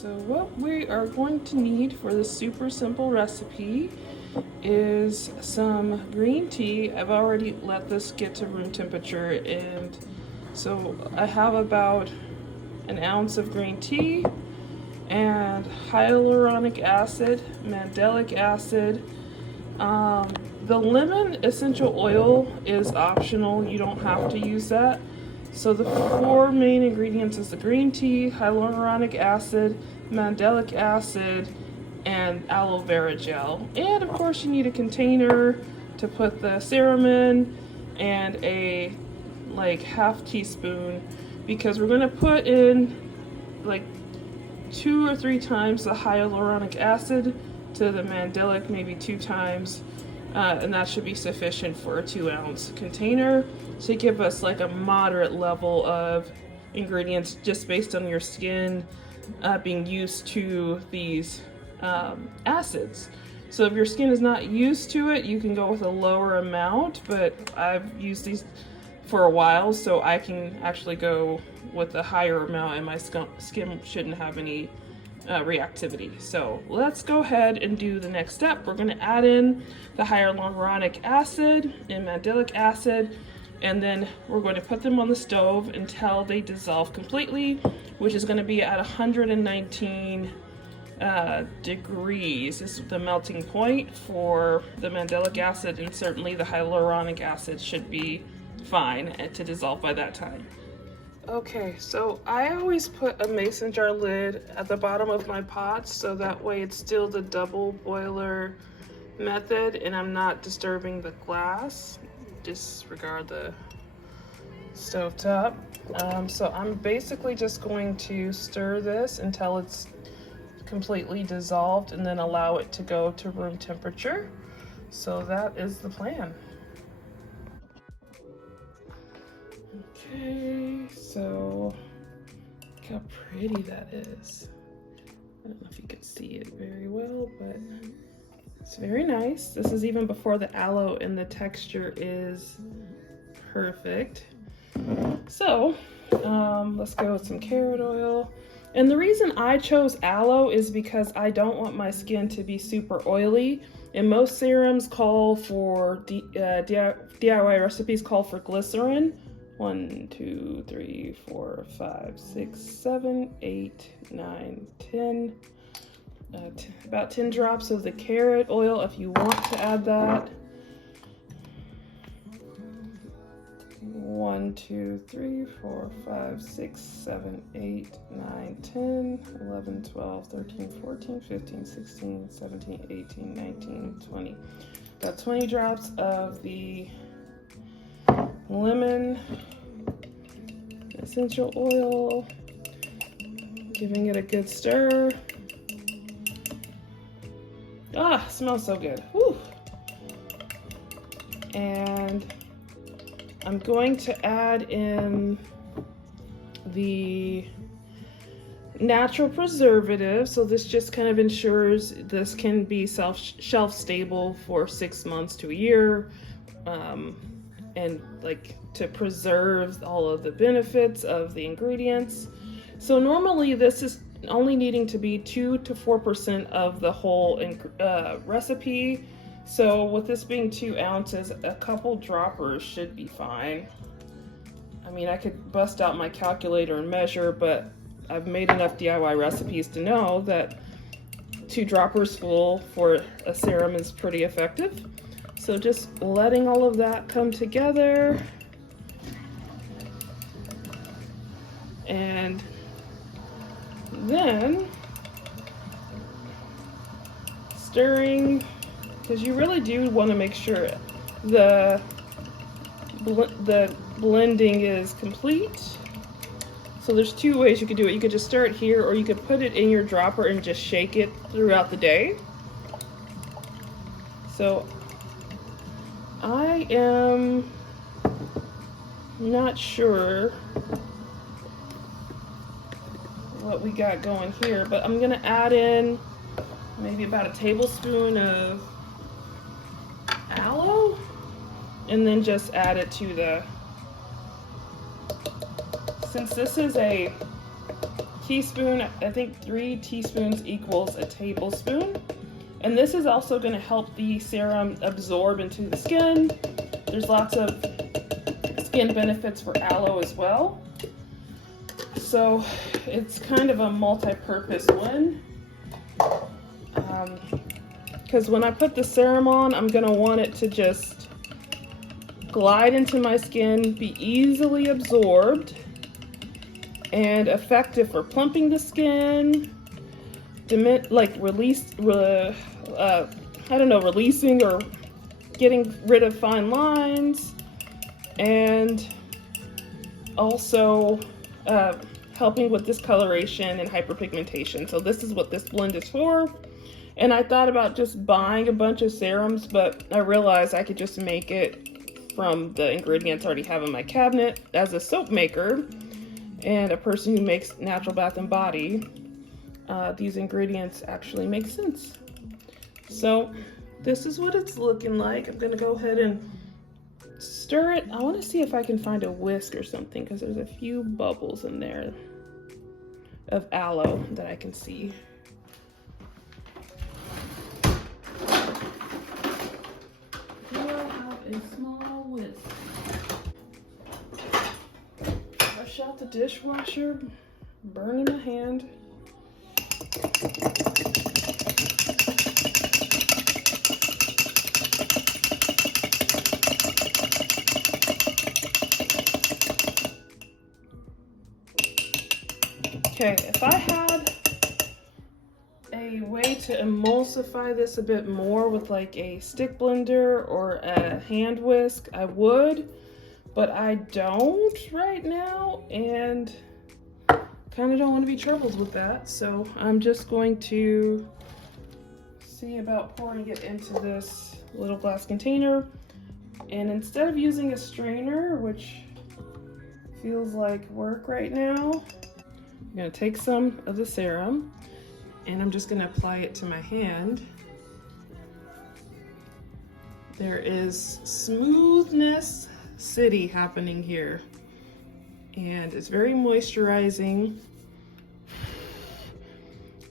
So what we are going to need for this super simple recipe is some green tea. I've already let this get to room temperature, and so I have about an ounce of green tea and hyaluronic acid, mandelic acid. The lemon essential oil is optional. You don't have to use that. So the four main ingredients is the green tea, hyaluronic acid, mandelic acid, and aloe vera gel. And of course you need a container to put the serum in and a half teaspoon, because we're going to put in like 2 or 3 times the hyaluronic acid to the mandelic, maybe 2 times. And that should be sufficient for a 2-ounce container to give us like a moderate level of ingredients just based on your skin being used to these acids. So if your skin is not used to it, you can go with a lower amount, but I've used these for a while, so I can actually go with a higher amount and my skin shouldn't have any reactivity. So let's go ahead and do the next step. We're going to add in the hyaluronic acid and mandelic acid, and then we're going to put them on the stove until they dissolve completely, which is going to be at 119 degrees. This is the melting point for the mandelic acid, and certainly the hyaluronic acid should be fine to dissolve by that time. Okay, so I always put a mason jar lid at the bottom of my pots, so that way it's still the double boiler method and I'm not disturbing the glass. Disregard the stove top. So I'm basically just going to stir this until it's completely dissolved and then allow it to go to room temperature. So that is the plan. Okay, so look how pretty that is. I don't know if you can see it very well, but it's very nice. This is even before the aloe, and the texture is perfect. So let's go with some carrot oil. And the reason I chose aloe is because I don't want my skin to be super oily. And most serums call for, DIY recipes call for glycerin. 1, 2, 3, 4, 5, 6, 7, 8, 9, 10. About 10 drops of the carrot oil if you want to add that. 1, 2, 3, 4, 5, 6, 7, 8, 9, 10, 11, 12, 13, 14, 15, 16, 17, 18, 19, 20. Got 20 drops of the lemon essential oil, giving it a good stir. Ah, smells so good. Whew. And I'm going to add in the natural preservative. So this just kind of ensures this can be shelf stable for 6 months to a year. And to preserve all of the benefits of the ingredients. So normally this is only needing to be 2 to 4% of the whole recipe. So with this being 2 ounces, a couple droppers should be fine. I mean, I could bust out my calculator and measure, but I've made enough DIY recipes to know that 2 droppers full for a serum is pretty effective. So just letting all of that come together, and then stirring, because you really do want to make sure the blending is complete. So there's 2 ways you could do it. You could just stir it here, or you could put it in your dropper and just shake it throughout the day. So I am not sure what we got going here, but I'm gonna add in maybe about a tablespoon of aloe and then just add it to the, since this is a teaspoon. I think 3 teaspoons equals a tablespoon. And this is also going to help the serum absorb into the skin. There's lots of skin benefits for aloe as well. So it's kind of a multi-purpose one. Because when I put the serum on, I'm going to want it to just glide into my skin, be easily absorbed, and effective for plumping the skin, releasing or getting rid of fine lines, and also helping with discoloration and hyperpigmentation. So this is what this blend is for. And I thought about just buying a bunch of serums, but I realized I could just make it from the ingredients I already have in my cabinet. As a soap maker and a person who makes natural bath and body, these ingredients actually make sense. So this is what it's looking like. I'm gonna go ahead and stir it. I want to see if I can find a whisk or something, because there's a few bubbles in there of aloe that I can see. A small whisk. Brush out the dishwasher, burning my hand. Okay, if I had a way to emulsify this a bit more with like a stick blender or a hand whisk, I would, but I don't right now, and kind of don't want to be troubled with that. So I'm just going to see about pouring it into this little glass container, and instead of using a strainer, which feels like work right now, I'm going to take some of the serum and I'm just going to apply it to my hand. There is smoothness city happening here, and it's very moisturizing,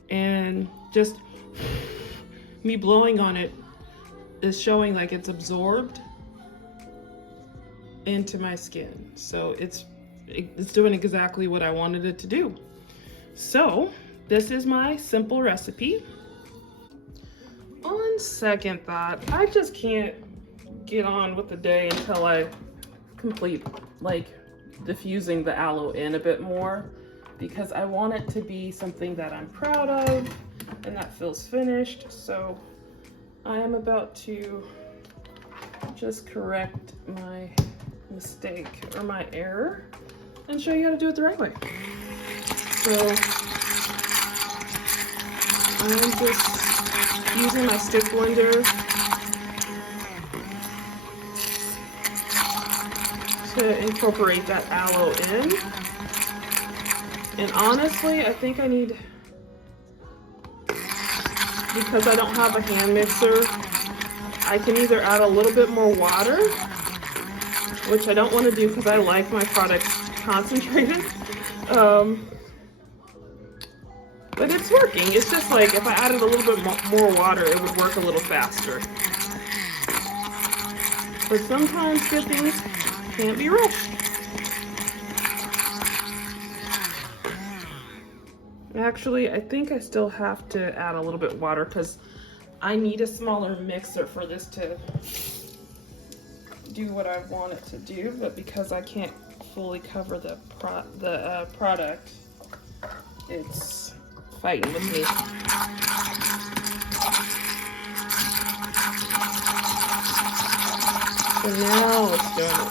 and just me blowing on it is showing like it's absorbed into my skin. So it's doing exactly what I wanted it to do. So this is my simple recipe. On second thought, I just can't get on with the day until I complete like diffusing the aloe in a bit more, because I want it to be something that I'm proud of and that feels finished. So I am about to just correct my mistake or my error and show you how to do it the right way. So I'm just using my stick blender to incorporate that aloe in. And honestly, I think I need, because I don't have a hand mixer, I can either add a little bit more water, which I don't want to do because I like my products concentrated. But it's working. It's just like if I added a little bit more water, it would work a little faster. But sometimes good things can't be rushed. Actually, I think I still have to add a little bit of water because I need a smaller mixer for this to do what I want it to do. But because I can't fully cover the product, it's fighting with me. So now it's doing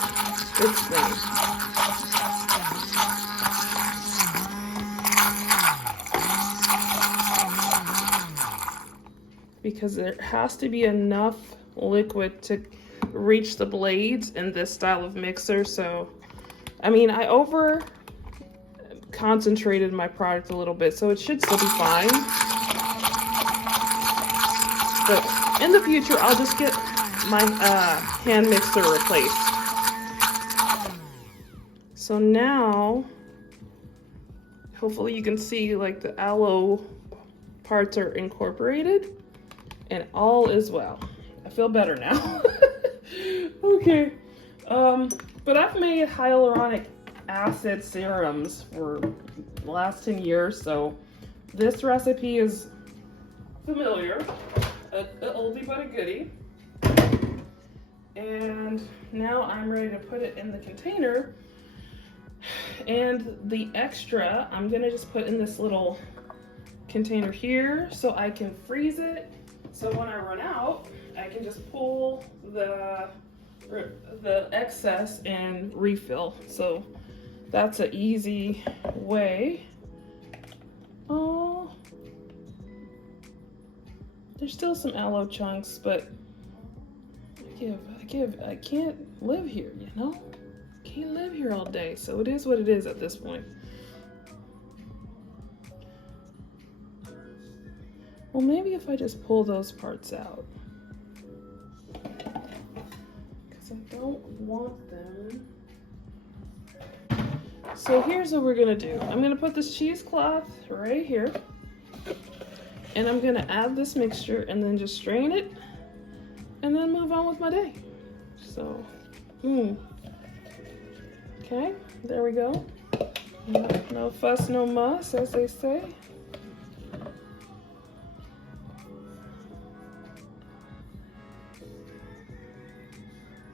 its thing. Because there has to be enough liquid to reach the blades in this style of mixer. So, I mean, I over concentrated my product a little bit, so it should still be fine. But in the future, I'll just get my hand mixer replaced. So now, Hopefully you can see like the aloe parts are incorporated and all is well. I feel better now. Okay. But I've made hyaluronic acid serums for the last 10 years, so this recipe is familiar, a oldie but a goodie. And now I'm ready to put it in the container. And the extra, I'm gonna just put in this little container here so I can freeze it. So when I run out, I can just pull the excess and refill. So that's an easy way. Oh, there's still some aloe chunks, but I can't live here, you know? Can't live here all day, so it is what it is at this point. Well, maybe if I just pull those parts out, because I don't want them. So here's what we're gonna do. I'm gonna put this cheesecloth right here, and I'm gonna add this mixture and then just strain it and then move on with my day. So, okay, there we go. No fuss, no muss, as they say.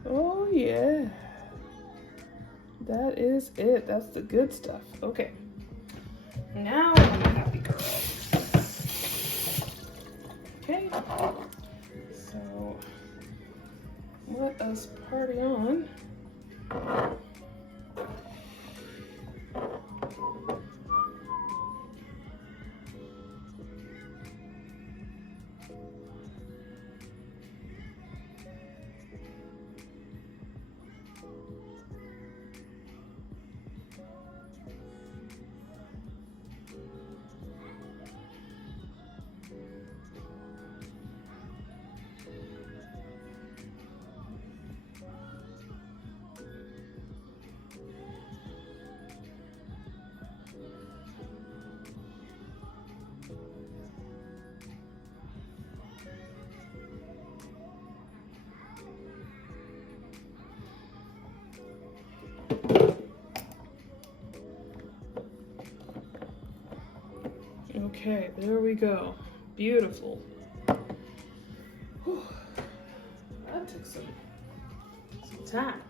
Oh yeah, that is it. That's the good stuff. Okay, now I'm a happy girl. Okay, so let us party on. Okay, there we go. Beautiful. Whew. That took some time.